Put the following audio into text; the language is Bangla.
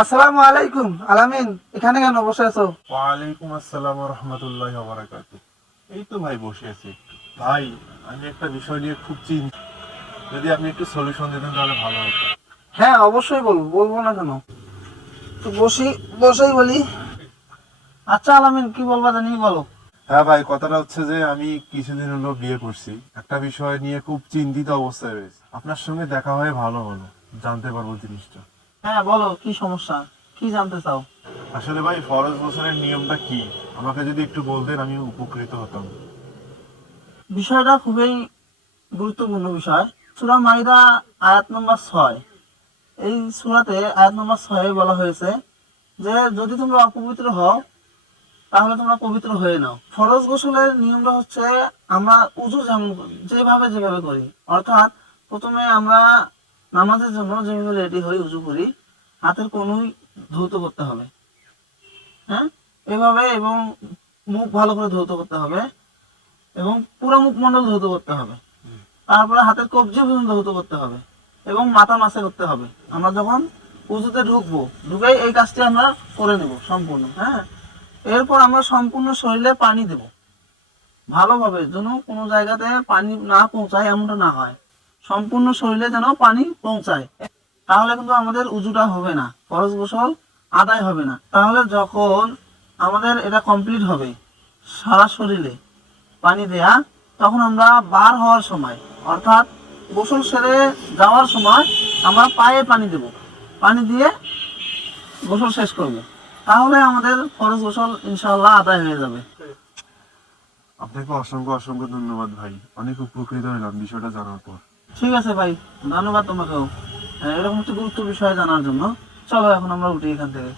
আসসালামু আলাইকুম। আলামিন, এখানে কেন বসে আছো? ওয়ালাইকুম আসসালাম ওয়া রাহমাতুল্লাহি ওয়া বারাকাতুহু। এই তো ভাই বসে আছি একটু। ভাই, আমি একটা বিষয় নিয়ে খুব চিন্তিত। যদি আপনি একটু সলিউশন দিতেন তাহলে ভালো হতো। হ্যাঁ, অবশ্যই বলবো, বলবো না কেন। তো বসেই বলি। আচ্ছা আলামিন, কি বলবা জানি, বলো। হ্যাঁ ভাই, কথাটা হচ্ছে যে আমি কিছুদিন হলো বিয়ে করছি। একটা বিষয় নিয়ে খুব চিন্তিত অবস্থায় রয়েছে। আপনার সঙ্গে দেখা হয়ে ভালো হলো, জানতে পারবো জিনিসটা। হ্যাঁ বলো, কি সমস্যা, কি জানতে চাও? আসলে ভাই, ফরজ গোসলের নিয়মটা কি আমাকে যদি একটু বলতেন আমি উপকৃত হতাম। বিষয়টা খুবই গুরুত্বপূর্ণ বিষয়। সূরা মাইদা আয়াত নম্বর 6। এই সূরাতে আয়াত নম্বর 6 বলা হয়েছে যে যদি তোমরা অপবিত্র হও তাহলে তোমরা পবিত্র হয়ে নাও। ফরজ গোসলের নিয়মটা হচ্ছে আমরা উযু যেভাবে করি, অর্থাৎ প্রথমে আমরা নামাজের জন্য যেভাবে রেডি হই, উযু করি, হাতের কনুই ধৌত করতে হবে। হ্যাঁ, এভাবে, এবং মুখ ভালো করে ধৌত করতে হবে, এবং পুরো মুখমণ্ডল ধৌত করতে হবে। তারপরে হাতের কবজি পর্যন্ত ধৌত করতে হবে, এবং মাথা মাসে করতে হবে। আমরা যখন উযুতে ঢুকবো, ঢুকেই এই কাজটি আমরা করে নেব সম্পূর্ণ। হ্যাঁ, এরপর আমরা সম্পূর্ণ শরীরে পানি দেব ভালোভাবে, যেন কোনো জায়গাতে পানি না পৌঁছায় এমনটা না হয়। সম্পূর্ণ শরীরে যেন পানি পৌঁছায়, তাহলে কিন্তু আমাদের উজুটা হবে না, ফরজ গোসল আদায় হবে না। তাহলে যখন আমাদের এটা কমপ্লিট হবে, সারা শরীরে পানি দেয়া, তখন আমরা বার হওয়ার সময়, অর্থাৎ গোসল সেরে যাওয়ার সময় আমরা পায়ে পানি দেব। পানি দিয়ে গোসল শেষ করব, তাহলে আমাদের ফরজ গোসল ইনশাআল্লাহ আদায় হয়ে যাবে। আপনাকে অসংখ্য অসংখ্য ধন্যবাদ ভাই, অনেক উপকৃত হলাম বিষয়টা জানার পর। ঠিক আছে ভাই, ধন্যবাদ তোমাকেও এরকম একটা গুরুত্ব বিষয় জানার জন্য। চলো এখন আমরা উঠি এখান থেকে।